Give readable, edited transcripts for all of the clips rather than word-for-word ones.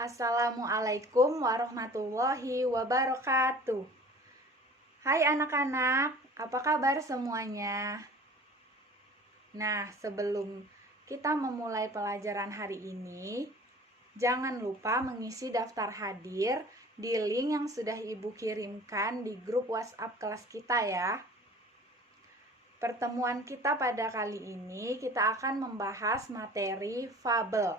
Assalamualaikum warahmatullahi wabarakatuh. Hai anak-anak, apa kabar semuanya? Nah, sebelum kita memulai pelajaran hari ini, jangan lupa mengisi daftar hadir di link yang sudah Ibu kirimkan di grup WhatsApp kelas kita ya. Pertemuan kita pada kali ini kita akan membahas materi fabel.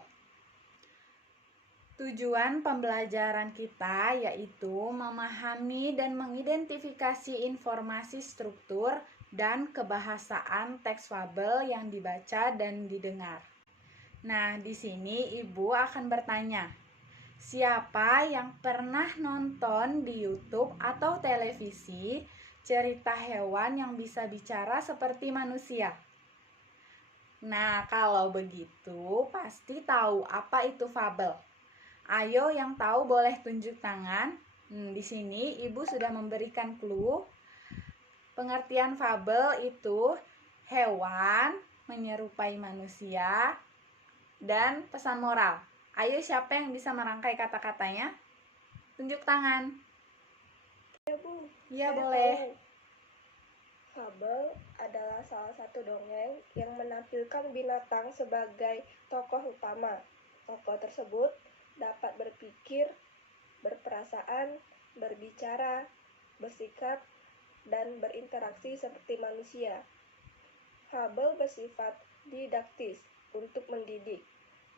Tujuan pembelajaran kita yaitu memahami dan mengidentifikasi informasi struktur dan kebahasaan teks fabel yang dibaca dan didengar. Nah, di sini Ibu akan bertanya, siapa yang pernah nonton di YouTube atau televisi cerita hewan yang bisa bicara seperti manusia? Nah, kalau begitu pasti tahu apa itu fabel. Ayo yang tahu boleh tunjuk tangan. Di sini Ibu sudah memberikan clue. Pengertian fabel itu hewan menyerupai manusia dan pesan moral. Ayo siapa yang bisa merangkai kata-katanya? Tunjuk tangan. Ya Bu, Iya saya boleh. tahu. Fabel adalah salah satu dongeng yang menampilkan binatang sebagai tokoh utama. Tokoh tersebut dapat berpikir, berperasaan, berbicara, bersikap, dan berinteraksi seperti manusia. Fabel bersifat didaktis untuk mendidik.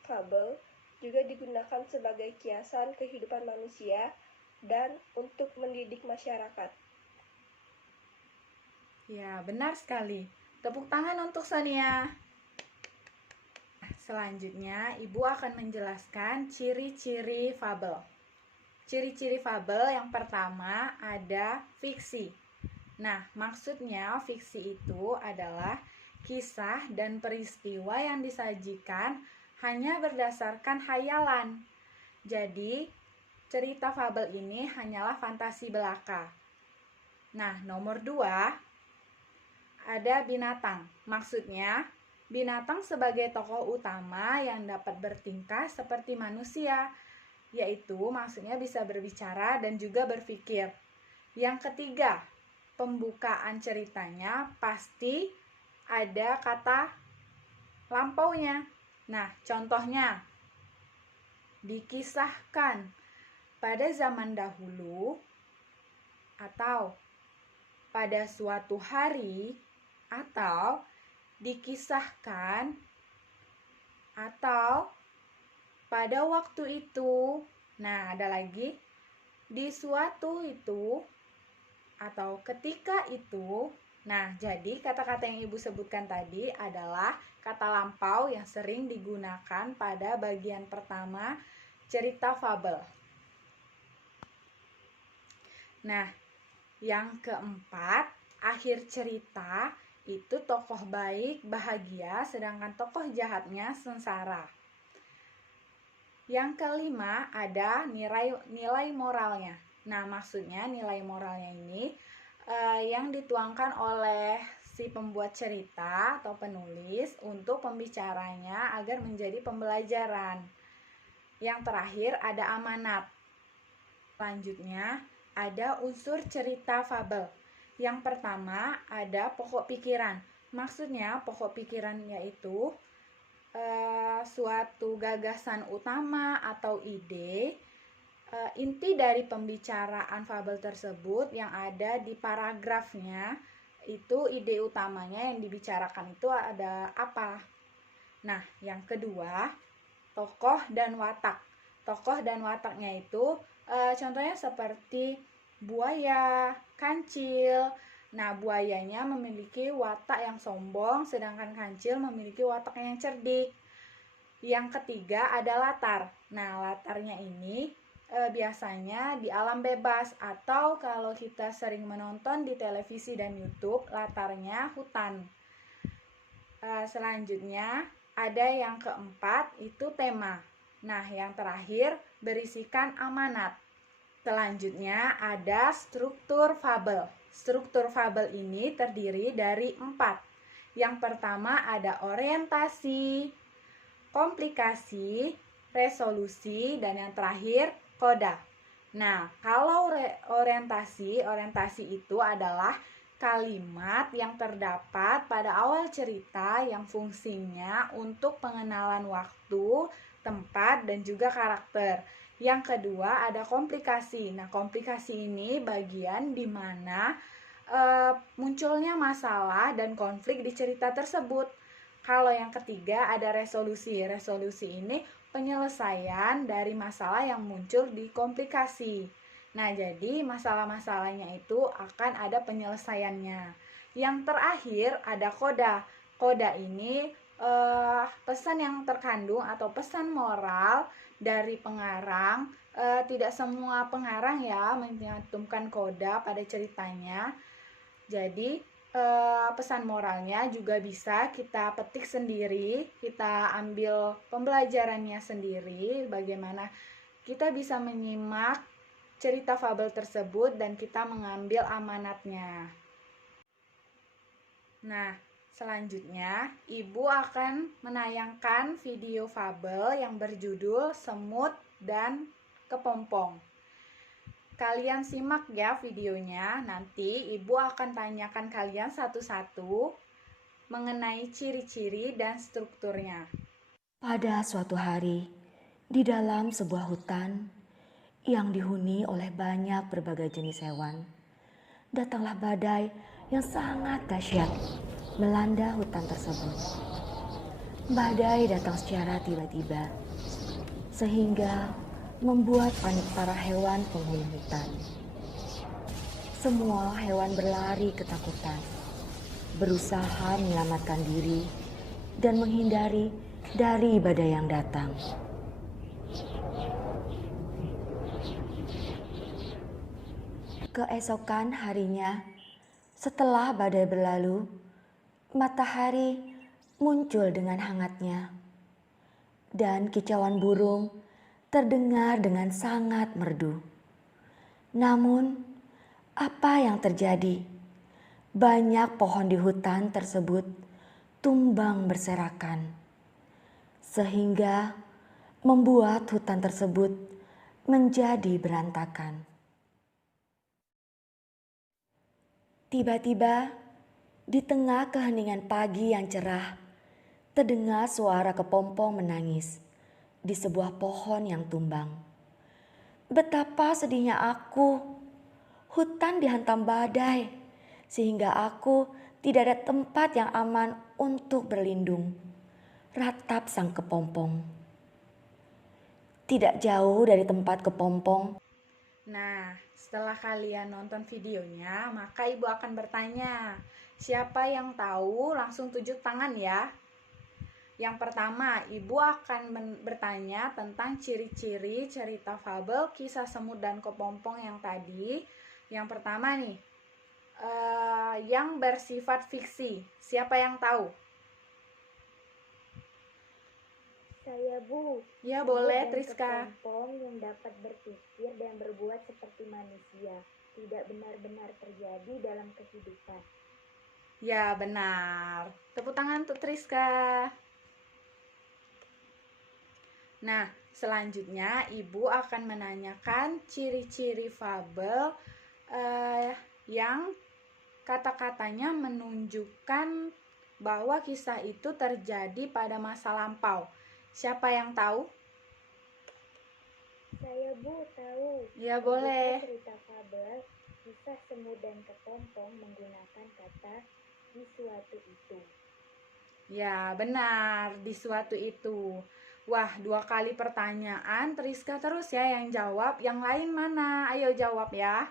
Fabel juga digunakan sebagai kiasan kehidupan manusia dan untuk mendidik masyarakat. Ya, benar sekali. Tepuk tangan untuk Sonia. Selanjutnya, Ibu akan menjelaskan ciri-ciri fabel. Ciri-ciri fabel yang pertama ada fiksi. Nah, maksudnya fiksi itu adalah kisah dan peristiwa yang disajikan hanya berdasarkan hayalan. Jadi, cerita fabel ini hanyalah fantasi belaka. Nah, nomor 2 ada binatang. Maksudnya, binatang sebagai tokoh utama yang dapat bertingkah seperti manusia, yaitu maksudnya bisa berbicara dan juga berpikir. Yang ketiga, pembukaan ceritanya pasti ada kata lampaunya. Nah, contohnya, dikisahkan pada zaman dahulu atau pada suatu hari atau dikisahkan atau pada waktu itu. Nah, ada lagi di suatu itu atau ketika itu. Nah, jadi kata-kata yang Ibu sebutkan tadi adalah kata lampau yang sering digunakan pada bagian pertama cerita fabel. Nah, yang keempat, akhir cerita itu tokoh baik bahagia sedangkan tokoh jahatnya sengsara. Yang kelima ada nilai moralnya. Nah, maksudnya nilai moralnya ini yang dituangkan oleh si pembuat cerita atau penulis untuk pembicaranya agar menjadi pembelajaran. Yang terakhir ada amanat. Selanjutnya ada unsur cerita fabel. Yang pertama ada pokok pikiran. Maksudnya pokok pikiran yaitu suatu gagasan utama atau ide, inti dari pembicaraan fabel tersebut yang ada di paragrafnya, itu ide utamanya yang dibicarakan itu ada apa. Nah, yang kedua, tokoh dan watak. Tokoh dan wataknya itu contohnya seperti buaya, kancil. Nah, buayanya memiliki watak yang sombong, sedangkan kancil memiliki watak yang cerdik. Yang ketiga ada latar. Nah, latarnya ini biasanya di alam bebas atau kalau kita sering menonton di televisi dan YouTube, latarnya hutan. Selanjutnya ada yang keempat itu tema. Nah, yang terakhir berisikan amanat. Selanjutnya ada struktur fabel. Struktur fabel ini terdiri dari 4. Yang pertama ada orientasi, komplikasi, resolusi, dan yang terakhir koda. Nah, kalau orientasi itu adalah kalimat yang terdapat pada awal cerita yang fungsinya untuk pengenalan waktu, tempat, dan juga karakter. Yang kedua ada komplikasi. Nah, komplikasi ini bagian di mana munculnya masalah dan konflik di cerita tersebut. Kalau yang ketiga ada resolusi. Resolusi ini penyelesaian dari masalah yang muncul di komplikasi. Nah, jadi masalah-masalahnya itu akan ada penyelesaiannya. Yang terakhir ada koda. Koda ini pesan yang terkandung atau pesan moral dari pengarang. Tidak semua pengarang ya menyantumkan koda pada ceritanya. Jadi pesan moralnya juga bisa kita petik sendiri, kita ambil pembelajarannya sendiri, bagaimana kita bisa menyimak cerita fabel tersebut dan kita mengambil amanatnya. Nah, selanjutnya Ibu akan menayangkan video fabel yang berjudul Semut dan Kepompong. Kalian simak ya videonya, nanti Ibu akan tanyakan kalian satu-satu mengenai ciri-ciri dan strukturnya. Pada suatu hari, di dalam sebuah hutan yang dihuni oleh banyak berbagai jenis hewan, datanglah badai yang sangat dahsyat melanda hutan tersebut. Badai datang secara tiba-tiba, sehingga membuat panik para hewan penghuni hutan. Semua hewan berlari ketakutan, berusaha menyelamatkan diri dan menghindari dari badai yang datang. Keesokan harinya, setelah badai berlalu, matahari muncul dengan hangatnya, dan kicauan burung terdengar dengan sangat merdu. Namun, apa yang terjadi? Banyak pohon di hutan tersebut tumbang berserakan, sehingga membuat hutan tersebut menjadi berantakan. Tiba-tiba, di tengah keheningan pagi yang cerah, terdengar suara kepompong menangis di sebuah pohon yang tumbang. Betapa sedihnya aku. Hutan dihantam badai, sehingga aku tidak ada tempat yang aman untuk berlindung, ratap sang kepompong. Tidak jauh dari tempat kepompong. Nah, setelah kalian nonton videonya, maka Ibu akan bertanya, siapa yang tahu langsung tunjuk tangan ya. Yang pertama, Ibu akan bertanya tentang ciri-ciri cerita fabel Kisah Semut dan Kepompong yang tadi. Yang pertama nih, yang bersifat fiksi. Siapa yang tahu? Saya, Bu. Ya, Semut boleh, dan Triska. kepompong yang dapat berpikir dan berbuat seperti manusia tidak benar-benar terjadi dalam kehidupan. Ya, benar. Tepuk tangan untuk Triska. Nah, selanjutnya Ibu akan menanyakan ciri-ciri fabel yang kata-katanya menunjukkan bahwa kisah itu terjadi pada masa lampau. Siapa yang tahu? Saya, Bu, tahu. Ya, boleh. Cerita fabel Kisah Semut dan Kepompong menggunakan kata di suatu itu. Ya, benar, di suatu itu. Wah, 2 kali pertanyaan, Triska terus ya yang jawab. Yang lain mana? Ayo jawab ya.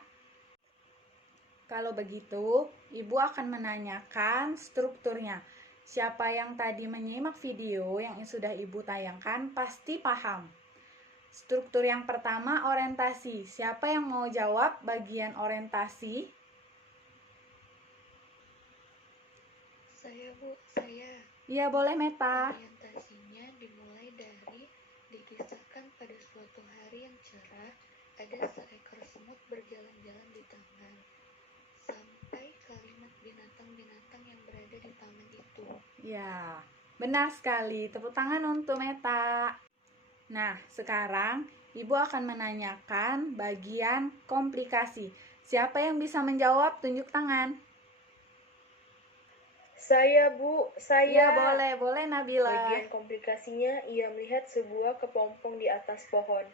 Kalau begitu, Ibu akan menanyakan strukturnya. Siapa yang tadi menyimak video yang sudah Ibu tayangkan pasti paham. Struktur yang pertama orientasi. Siapa yang mau jawab bagian orientasi? Saya, Bu, saya. Iya, boleh Meta. Orientasinya dimulai dari dikisahkan pada suatu hari yang cerah, ada seekor semut berjalan-jalan di taman, sampai kalimat binatang-binatang yang berada di taman itu. Ya, benar sekali. Tepuk tangan untuk Meta. Nah, sekarang Ibu akan menanyakan bagian komplikasi. Siapa yang bisa menjawab? Tunjuk tangan. Saya, Bu. Iya, boleh Nabila. Bagian komplikasinya, ia melihat sebuah kepompong di atas pohon.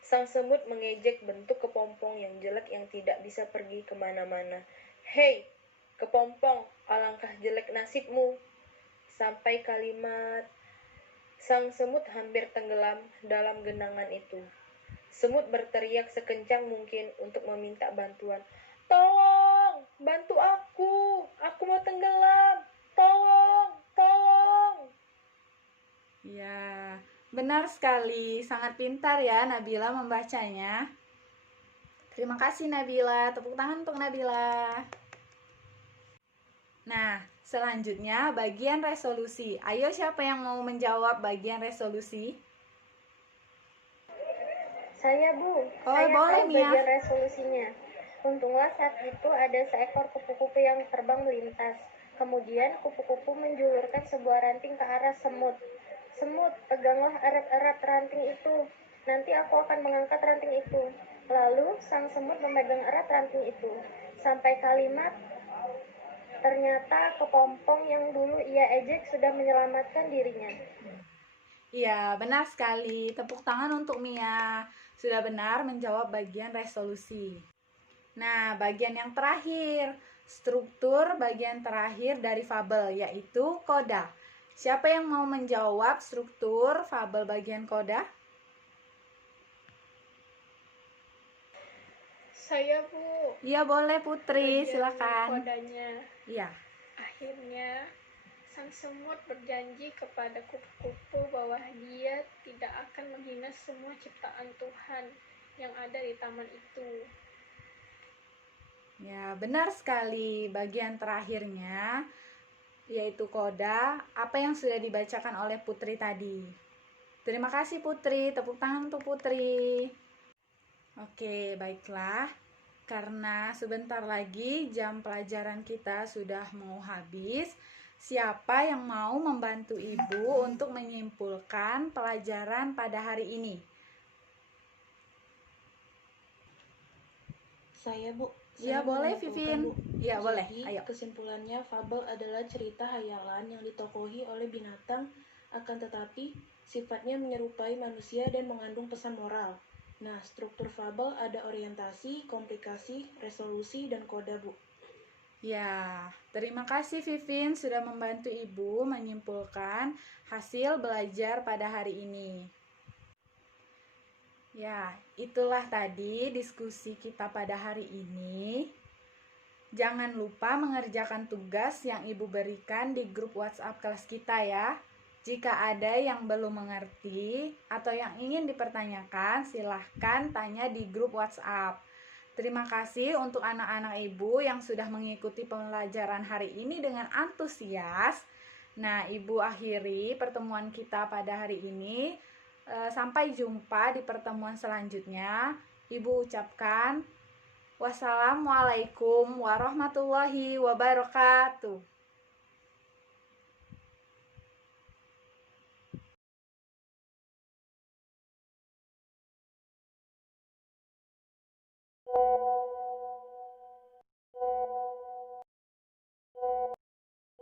Sang semut mengejek bentuk kepompong yang jelek yang tidak bisa pergi kemana-mana. Hei, kepompong, alangkah jelek nasibmu. Sampai kalimat sang semut hampir tenggelam dalam genangan itu. Semut berteriak sekencang mungkin untuk meminta bantuan. Tolong, bantu aku mau tenggelam. Tolong. Ya, benar sekali. Sangat pintar ya Nabila membacanya. Terima kasih Nabila. Tepuk tangan untuk Nabila. Nah, selanjutnya bagian resolusi. Ayo siapa yang mau menjawab bagian resolusi? Saya, Bu. Oh, Saya boleh, tahu Mia. bagian resolusinya. Untunglah saat itu ada seekor kupu-kupu yang terbang melintas. Kemudian kupu-kupu menjulurkan sebuah ranting ke arah semut. Semut, peganglah erat-erat ranting itu. Nanti aku akan mengangkat ranting itu. Lalu sang semut memegang erat ranting itu. Sampai kalimat, ternyata kepompong yang dulu ia ejek sudah menyelamatkan dirinya. Iya, benar sekali. Tepuk tangan untuk Mia. Sudah benar menjawab bagian resolusi. Nah, bagian yang terakhir. Struktur bagian terakhir dari fabel, yaitu koda. Siapa yang mau menjawab struktur fabel bagian koda? Saya, Bu. Iya, boleh Putri. Bagian Silakan. kodanya. Iya. Akhirnya, sang semut berjanji kepada kupu-kupu bahwa dia tidak akan menghina semua ciptaan Tuhan yang ada di taman itu. Ya, benar sekali. Bagian terakhirnya yaitu koda, apa yang sudah dibacakan oleh Putri tadi. Terima kasih Putri. Tepuk tangan untuk Putri. Oke, baiklah. Karena sebentar lagi jam pelajaran kita sudah mau habis, siapa yang mau membantu Ibu untuk menyimpulkan pelajaran pada hari ini? Saya, Bu. Iya, Saya boleh menyimpulkan, Vivin. Bu. Iya, boleh. Jadi, Ayo. kesimpulannya fabel adalah cerita hayalan yang ditokohi oleh binatang, akan tetapi sifatnya menyerupai manusia dan mengandung pesan moral. Nah, struktur fabel ada orientasi, komplikasi, resolusi, dan koda, Bu. Ya, terima kasih Vivin sudah membantu Ibu menyimpulkan hasil belajar pada hari ini. Ya, itulah tadi diskusi kita pada hari ini. Jangan lupa mengerjakan tugas yang Ibu berikan di grup WhatsApp kelas kita ya. Jika ada yang belum mengerti atau yang ingin dipertanyakan, silahkan tanya di grup WhatsApp. Terima kasih untuk anak-anak Ibu yang sudah mengikuti pembelajaran hari ini dengan antusias. Nah, Ibu akhiri pertemuan kita pada hari ini. Sampai jumpa di pertemuan selanjutnya. Ibu ucapkan wassalamualaikum warahmatullahi wabarakatuh.